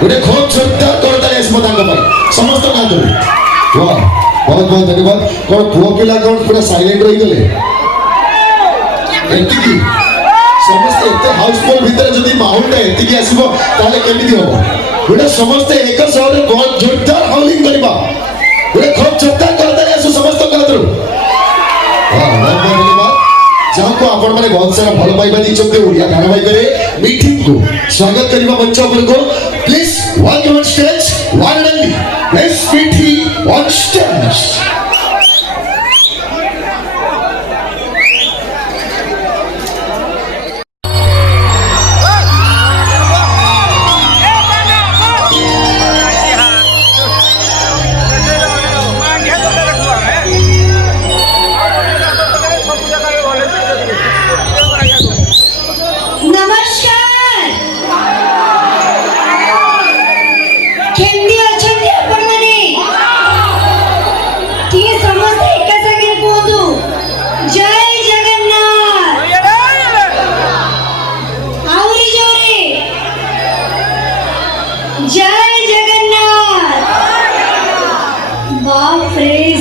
गोटे खूब जोरदार करताली आसो समस्त ना वाह बहुत बहुत धन्यवाद। कौन पुओ पिला कौन पूरा साइलेंट रही गले एतिकी समस्त एते हाउसफुल भीतर जदी माहौल एतिकी आसीबो ताले केमिति होबो गोटे समस्त एक साथ बहुत जोरदार हाउलिंग करबा गोटे खूब जोरदार करताली आसो समस्त कातरो वाह बहुत बहुत धन्यवाद। जहाँ को आपण माने बहुत सारा भल पाइबा दिचते ओडिया धारावाहिक रे मीटिंग को स्वागत करबा मंच पर को please welcome on stage one and only miss मीठी ऑन स्टेज।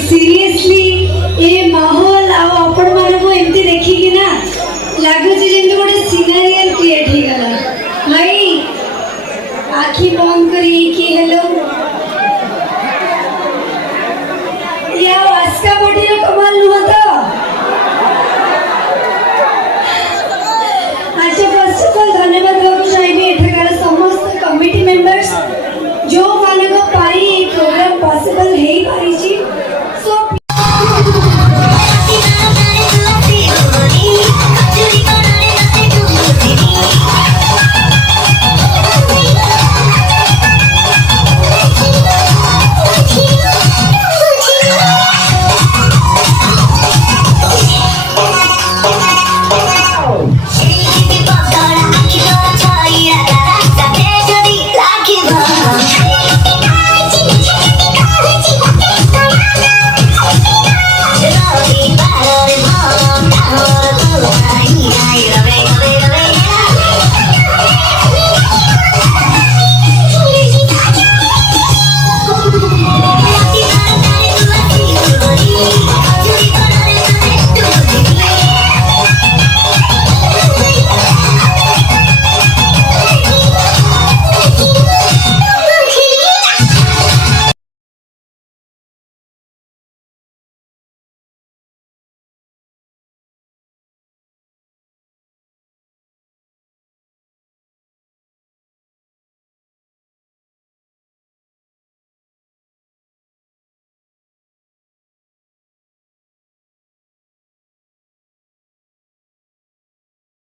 सीरियसली ए माहौल आपण मानक एमती देखी कि ना लागु जे जेंती गोटे सिनेरियल क्रिएट ही गला भाई आखी बंद करी कि हेलो या वास्का बॉडी रे कमाल नुवा